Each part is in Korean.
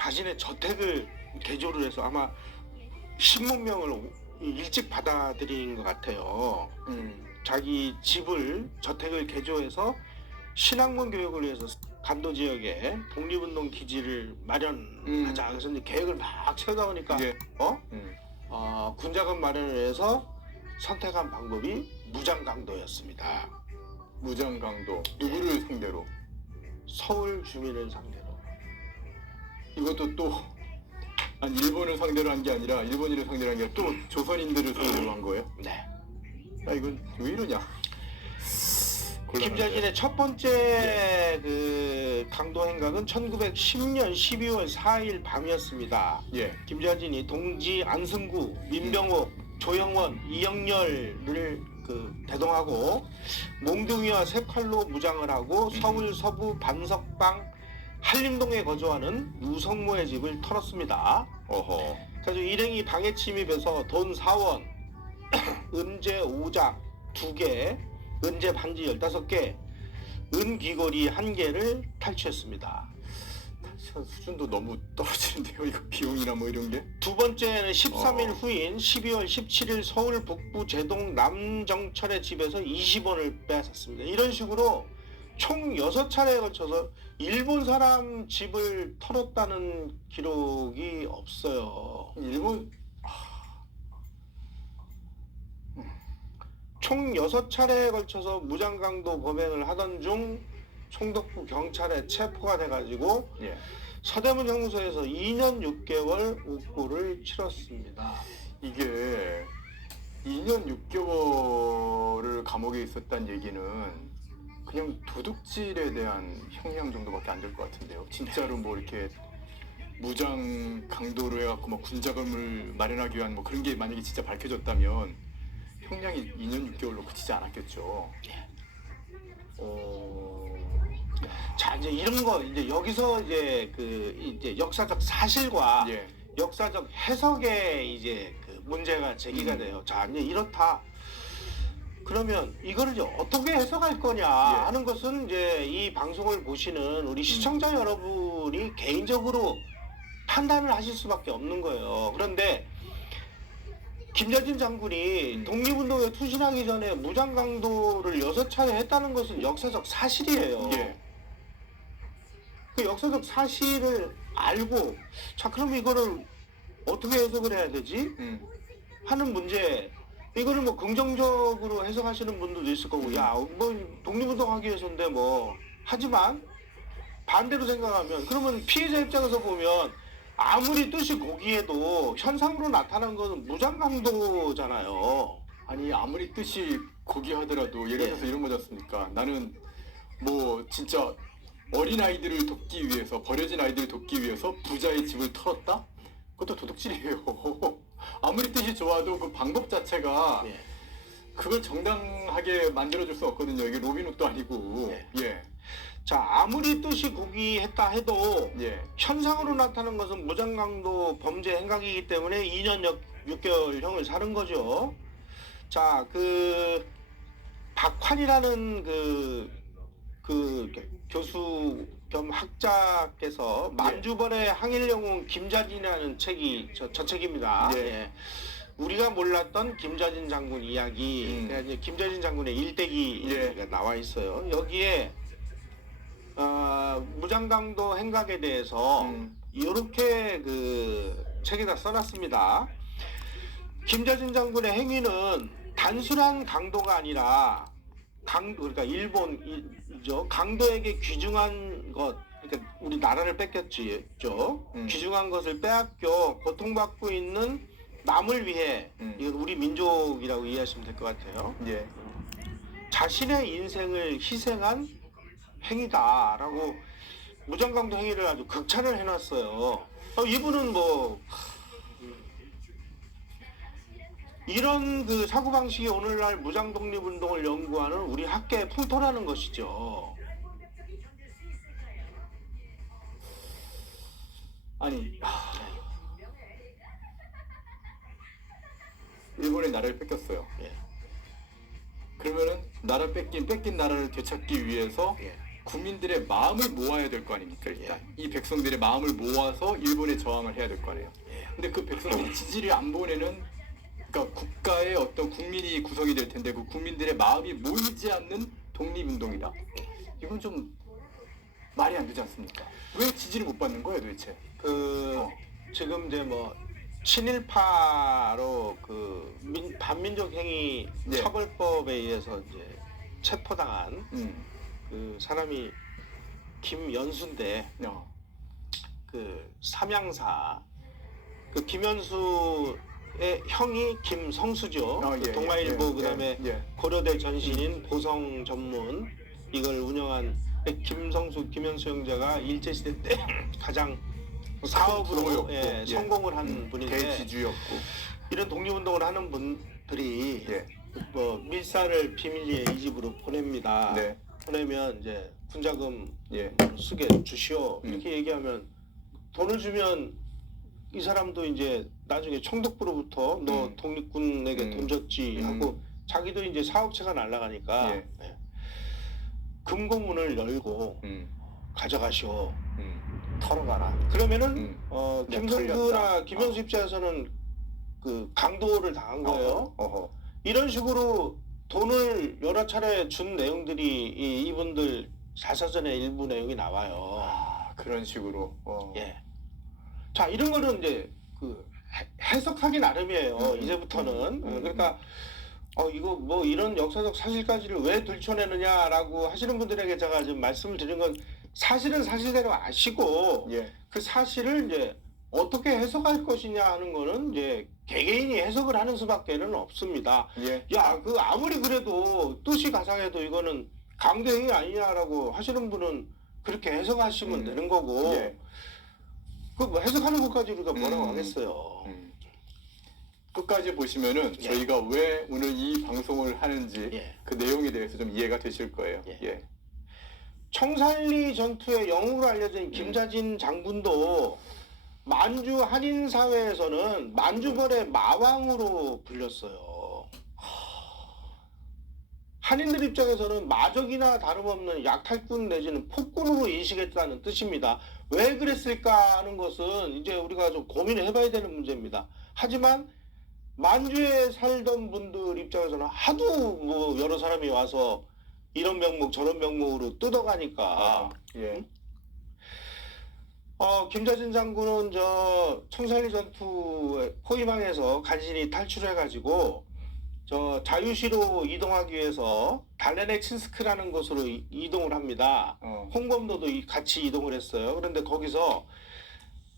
자신의 저택을 개조를 해서 아마 신문명을 일찍 받아들인 것 같아요. 자기 집을 저택을 개조해서 신학문 교육을 위해서 간도 지역에 독립운동 기지를 마련하자. 그래서 이제 계획을 막 세우다 보니까 예. 군자금 마련을 해서 선택한 방법이 무장강도였습니다. 무장강도. 누구를 상대로? 서울 주민을 상대로. 이것도 또 한 일본을 상대로 한 게 아니라 일본인을 상대로 한 게 아니라 또 조선인들을 상대로 한 거예요? 네. 아 이건 왜 이러냐? 김자진의 첫 번째 그 강도 행각은 1910년 12월 4일 밤이었습니다. 예. 김자진이 동지 안승구, 민병옥, 조영원, 이영렬을 대동하고 몽둥이와 세 칼로 무장을 하고 서울 서부 반석방 한림동에 거주하는 유성모의 집을 털었습니다. 어허. 그래서 일행이 방에 침입해서 돈 4원, 은제 5작 2개, 은제 반지 15개, 은 귀걸이 1개를 탈취했습니다. 수준도 너무 떨어지는데요. 이거 비용이나 뭐 이런 게? 두 번째는 13일 후인 12월 17일 서울 북부 제동 남정철의 집에서 20원을 빼앗았습니다. 이런 식으로 총 6차례에 걸쳐서 일본 사람 집을 털었다는 기록이 없어요. 일본 총 6차례에 걸쳐서 무장강도 범행을 하던 중 총독부 경찰에 체포가 돼가지고 예. 서대문 형무소에서 2년 6개월 옥고를 치렀습니다. 이게 2년 6개월을 감옥에 있었다는 얘기는 그냥 도둑질에 대한 형량 정도밖에 안 될 것 같은데요. 진짜로 뭐 이렇게 무장 강도로 해갖고 뭐 군자금을 마련하기 위한 뭐 그런 게 만약에 진짜 밝혀졌다면 형량이 2년 6개월로 그치지 않았겠죠. 자, 이제 이런 거 이제 여기서 이제 이제 역사적 사실과 예. 역사적 해석에 이제 문제가 제기가 돼요. 자, 이제 이렇다. 그러면 이거를 이제 어떻게 해석할 거냐 하는 것은 이제 이 방송을 보시는 우리 시청자 여러분이 개인적으로 판단을 하실 수밖에 없는 거예요. 그런데 김자진 장군이 독립운동에 투신하기 전에 무장강도를 6차례 했다는 것은 역사적 사실이에요. 예. 그 역사적 사실을 알고 자 그럼 이거를 어떻게 해석을 해야 되지? 하는 문제. 이거를 뭐 긍정적으로 해석하시는 분들도 있을 거고 야 뭐 독립운동 하기 위해서인데 뭐 하지만 반대로 생각하면 그러면 피해자 입장에서 보면 아무리 뜻이 고귀해도 현상으로 나타난 것은 무장강도잖아요. 아니 아무리 뜻이 고귀하더라도 예를 들어서 이런 거지 않습니까? 나는 뭐 진짜 어린 아이들을 돕기 위해서 버려진 아이들을 돕기 위해서 부자의 집을 털었다? 그것도 도둑질이에요. 아무리 뜻이 좋아도 그 방법 자체가 그걸 정당하게 만들어줄 수 없거든요. 이게 로빈훗도 아니고. 예. 자 아무리 뜻이 고귀했다 해도 예. 현상으로 나타난 것은 무장강도 범죄 행각이기 때문에 2년 6개월형을 사는 거죠. 자 박환이라는 교수 겸 학자께서 만주벌의 항일영웅 김자진이라는 책이 저 책입니다. 예. 우리가 몰랐던 김자진 장군 이야기. 이제 김자진 장군의 일대기가 나와 있어요. 여기에 무장강도 행각에 대해서 이렇게 책에다 써놨습니다. 김자진 장군의 행위는 단순한 강도가 아니라 그러니까 일본이죠. 강도에게 귀중한 것, 그러니까 우리 나라를 뺏겼죠. 귀중한 것을 빼앗겨 고통받고 있는 남을 위해 이건 우리 민족이라고 이해하시면 될 것 같아요. 예. 자신의 인생을 희생한 행위다라고 무장강도 행위를 아주 극찬을 해놨어요. 이분은 뭐 이런 사고방식이 오늘날 무장독립운동을 연구하는 우리 학계의 풍토라는 것이죠. 아니 일본의 나라를 뺏겼어요. 예. 그러면은 나라 뺏긴 나라를 되찾기 위해서 국민들의 마음을 모아야 될 거 아닙니까? 일단 이 백성들의 마음을 모아서 일본에 저항을 해야 될 거 아니에요. 근데 그 백성들이 지지를 안 보내는, 그러니까 국가의 어떤 국민이 구성이 될 텐데 그 국민들의 마음이 모이지 않는 독립운동이다. 이건 좀 말이 안 되지 않습니까? 왜 지지를 못 받는 거예요, 도대체? 지금 이제 뭐 친일파로 그 반민족 행위 네. 처벌법에 의해서 이제 체포당한 그 사람이 김연수인데 그 삼양사 그 김연수의 형이 김성수죠. 그 동아일보 그다음에 고려대 전신인 보성 전문 이걸 운영한 김연수 형제가 일제시대 때 가장 사업으로 성공을 한 분인데 대지주였고 이런 독립운동을 하는 분들이 뭐 밀사를 비밀리에 이 집으로 보냅니다. 보내면 이제 군자금 쓰게 주시오 이렇게 얘기하면 돈을 주면 이 사람도 이제 나중에 총독부로부터 너 독립군에게 돈 줬지 하고 자기도 이제 사업체가 날아가니까 금고문을 열고 가져가시오. 털어가라. 그러면은 김성수나 김현수 입장에서는 그 강도를 당한 거예요. 이런 식으로 돈을 여러 차례 준 내용들이 이분들 자서전의 일부 내용이 나와요. 그런 식으로. 자, 이런 거는 이제 그 해석하기 나름이에요. 이제부터는. 그러니까 이거 뭐 이런 역사적 사실까지를 왜 들춰내느냐라고 하시는 분들에게 제가 지금 말씀을 드린 건 사실은 사실대로 아시고 그 사실을 이제 어떻게 해석할 것이냐 하는 거는 이제 개개인이 해석을 하는 수밖에는 없습니다. 야, 그 아무리 그래도 뜻이 가상해도 이거는 강도행위 아니냐라고 하시는 분은 그렇게 해석하시면 되는 거고 그 뭐 해석하는 것까지 우리가 뭐라고 하겠어요. 끝까지 보시면은 저희가 왜 오늘 이 방송을 하는지 그 내용에 대해서 좀 이해가 되실 거예요. 청산리 전투의 영웅으로 알려진 김자진 장군도 만주 한인사회에서는 만주벌의 마왕으로 불렸어요. 한인들 입장에서는 마적이나 다름없는 약탈꾼 내지는 폭군으로 인식했다는 뜻입니다. 왜 그랬을까 하는 것은 이제 우리가 좀 고민을 해봐야 되는 문제입니다. 하지만 만주에 살던 분들 입장에서는 하도 뭐 여러 사람이 와서 이런 명목 저런 명목으로 뜯어가니까 김자진 장군은 저 청산리 전투 포위망에서 간신히 탈출해가지고 저 자유시로 이동하기 위해서 달레네친스크라는 곳으로 이동을 합니다. 홍범도도 같이 이동을 했어요. 그런데 거기서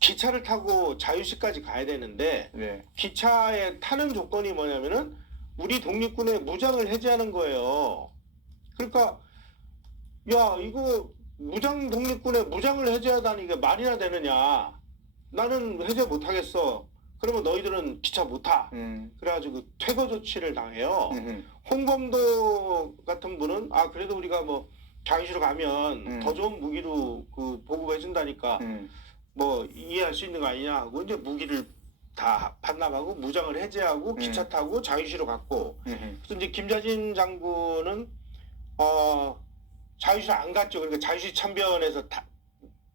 기차를 타고 자유시까지 가야 되는데 기차에 타는 조건이 뭐냐면은 우리 독립군의 무장을 해제하는 거예요. 그러니까 야, 이거 무장 독립군의 무장을 해제하다니 이게 말이나 되느냐. 나는 해제 못하겠어. 그러면 너희들은 기차 못 타. 그래가지고 퇴거 조치를 당해요. 홍범도 같은 분은 그래도 우리가 뭐 자유시로 가면 더 좋은 무기로 그 보급해준다니까 뭐 이해할 수 있는 거 아니냐 하고 이제 무기를 다 반납하고 무장을 해제하고 기차 타고 자유시로 갔고 그래서 이제 김자진 장군은 자유시로 안 갔죠. 그러니까 자유시 참변에서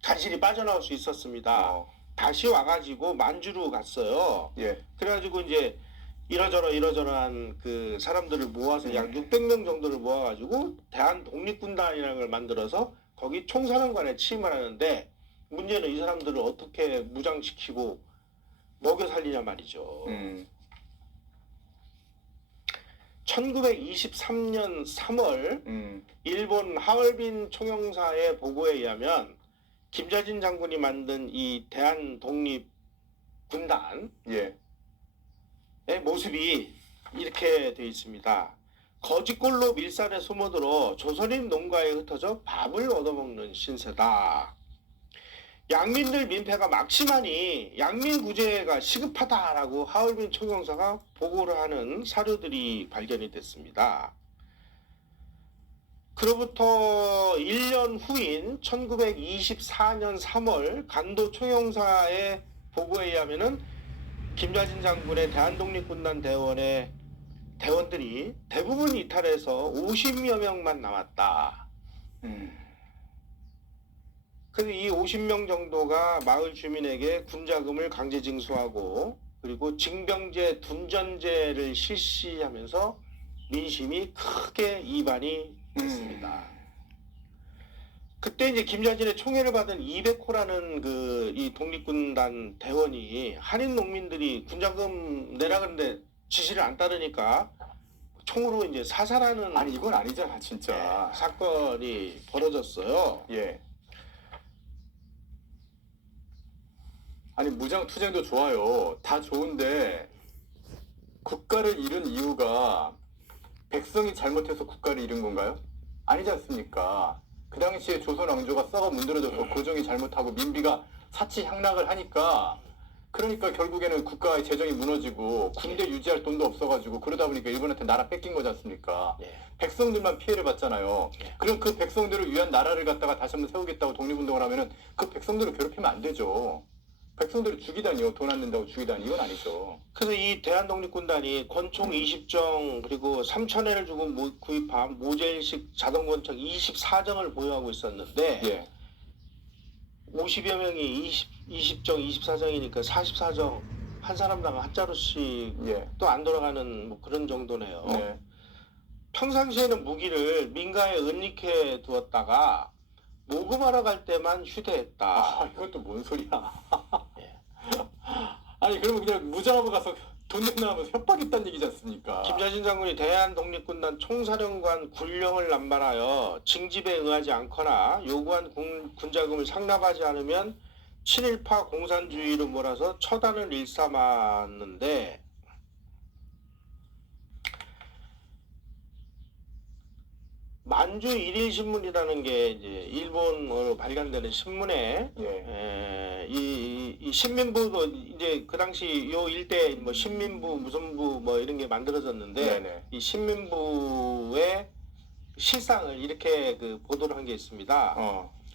간신히 빠져나올 수 있었습니다. 다시 와가지고 만주로 갔어요. 그래가지고 이제 이러저러한 그 사람들을 모아서 약 600명 정도를 모아가지고 대한 독립군단이라는 걸 만들어서 거기 총사령관에 취임을 하는데 문제는 이 사람들을 어떻게 무장시키고 먹여 살리냐 말이죠. 1923년 3월 일본 하얼빈 총영사의 보고에 의하면 김자진 장군이 만든 이 대한독립군단의 모습이 이렇게 되어 있습니다. 거짓골로 밀살에 숨어들어 조선인 농가에 흩어져 밥을 얻어먹는 신세다. 양민들 민폐가 막심하니 양민구제가 시급하다라고 하얼빈 총영사가 보고를 하는 사료들이 발견이 됐습니다. 그로부터 1년 후인 1924년 3월 간도 총영사의 보고에 의하면은 김자진 장군의 대한독립군단 대원의 대원들이 대부분 이탈해서 50여 명만 남았다. 그래서 이 50명 정도가 마을 주민에게 군자금을 강제 징수하고 그리고 징병제, 둔전제를 실시하면서 민심이 크게 이반이 됐습니다. 그때 이제 김자진의 총애를 받은 200호라는 그 이 독립군단 대원이 한인 농민들이 군자금 내라 그러는데 지시를 안 따르니까 총으로 이제 사살하는 아니 이건 아니잖아 진짜. 사건이 벌어졌어요. 예. 아니 무장투쟁도 좋아요. 다 좋은데 국가를 잃은 이유가 백성이 잘못해서 국가를 잃은 건가요? 아니지 않습니까? 그 당시에 조선 왕조가 썩어 문드러져서 고종이 잘못하고 민비가 사치향락을 하니까 그러니까 결국에는 국가의 재정이 무너지고 군대 유지할 돈도 없어가지고 그러다 보니까 일본한테 나라 뺏긴 거지 않습니까? 예. 백성들만 피해를 받잖아요. 예. 그럼 그 백성들을 위한 나라를 갖다가 다시 한번 세우겠다고 독립운동을 하면은 그 백성들을 괴롭히면 안 되죠. 백성들을 죽이다니요. 돈 안 낸다고 죽이다니 이건 아니죠. 그래서 이 대한독립군단이 권총 20정 그리고 3,000회를 주고 구입한 모젤식 자동권총 24정을 보유하고 있었는데 예. 50여 명이 20정, 24정이니까 44정 한 사람당 한 자루씩 예. 또 안 돌아가는 뭐 그런 정도네요. 네. 평상시에는 무기를 민가에 은닉해 두었다가 모금하러 갈 때만 휴대했다. 아, 이것도 뭔 소리야. 예. 아니, 그러면 그냥 무장하고 가서 돈 내놔 하면서 협박했다는 얘기지 않습니까? 김자진 장군이 대한독립군단 총사령관 군령을 남발하여 징집에 응하지 않거나 요구한 군자금을 상납하지 않으면 친일파 공산주의로 몰아서 처단을 일삼았는데 만주 일일신문이라는 게 이제 일본어로 발간되는 신문에 예. 이 신민부도 이제 그 당시 요 일대 뭐 신민부 무슨 부 뭐 이런 게 만들어졌는데 네네. 이 신민부의 실상을 이렇게 그 보도를 한 게 있습니다.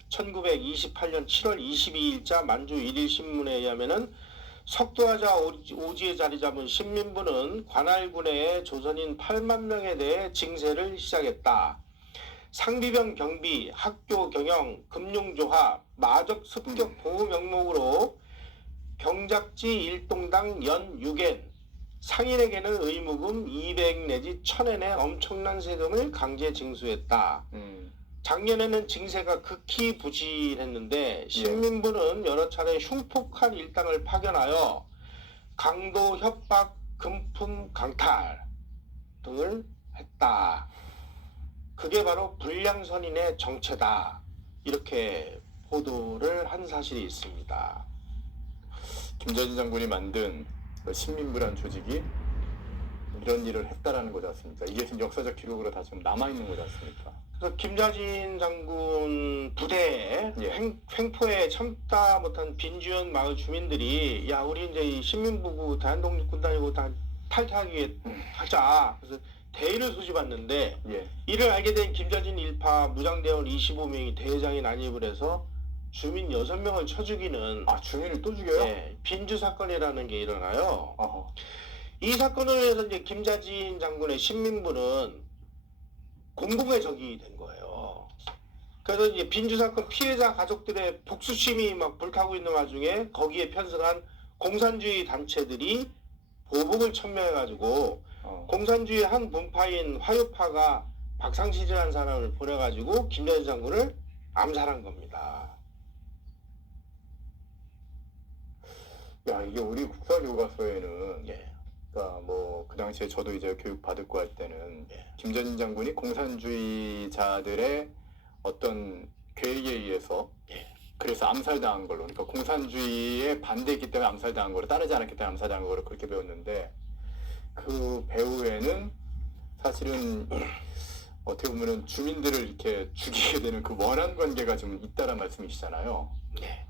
1928년 7월 22일자 만주 일일신문에 의하면은 석도하자 오지에 자리 잡은 신민부는 관할군의 조선인 8만 명에 대해 징세를 시작했다. 상비병 경비, 학교 경영, 금융조합, 마적 습격 보호 명목으로 경작지 일동당 연 6엔, 상인에게는 의무금 200 내지 1000엔의 엄청난 세금을 강제 징수했다. 작년에는 징세가 극히 부진했는데 신민부는 여러 차례 흉폭한 일당을 파견하여 강도 협박, 금품 강탈 등을 했다. 그게 바로 불량선인의 정체다. 이렇게 보도를 한 사실이 있습니다. 김자진 장군이 만든 신민부란 조직이 이런 일을 했다라는 거지 않습니까? 이게 지금 역사적 기록으로 다 지금 남아있는 거지 않습니까? 그래서 김자진 장군 부대에 예. 횡포에 참다 못한 빈주연 마을 주민들이 야 우리 이제 이 신민부고 대한독립군단이고 다 탈퇴하기 위해 하자. 그래서 대의를 소집했는데 예. 이를 알게 된 김자진 일파 무장대원 25명이 대회장에 난입을 해서 주민 6명을 쳐 죽이는 주민을 또 죽여요? 빈주 사건이라는 게 일어나요. 어허. 이 사건을 위해서 이제 김자진 장군의 신민부는 공공의 적이 된 거예요. 그래서 이제 빈주 사건 피해자 가족들의 복수심이 막 불타고 있는 와중에 거기에 편승한 공산주의 단체들이 보복을 첨예해가지고 공산주의 한 분파인 화요파가 박상시이라는 사람을 보내가지고 김자진 장군을 암살한 겁니다. 야, 이게 우리 국사교과서에는 예. 그러니까 뭐 그 당시에 저도 이제 교육 받을 거 할 때는 예. 김자진 장군이 공산주의자들의 어떤 계획에 의해서 예. 그래서 암살당한 걸로, 그러니까 공산주의에 반대했기 때문에 암살당한 거로, 따르지 않았기 때문에 암살당한 거로 그렇게 배웠는데 그 배후에는 사실은 어떻게 보면은 주민들을 이렇게 죽이게 되는 그 원한 관계가 좀 있다란 말씀이시잖아요. 네.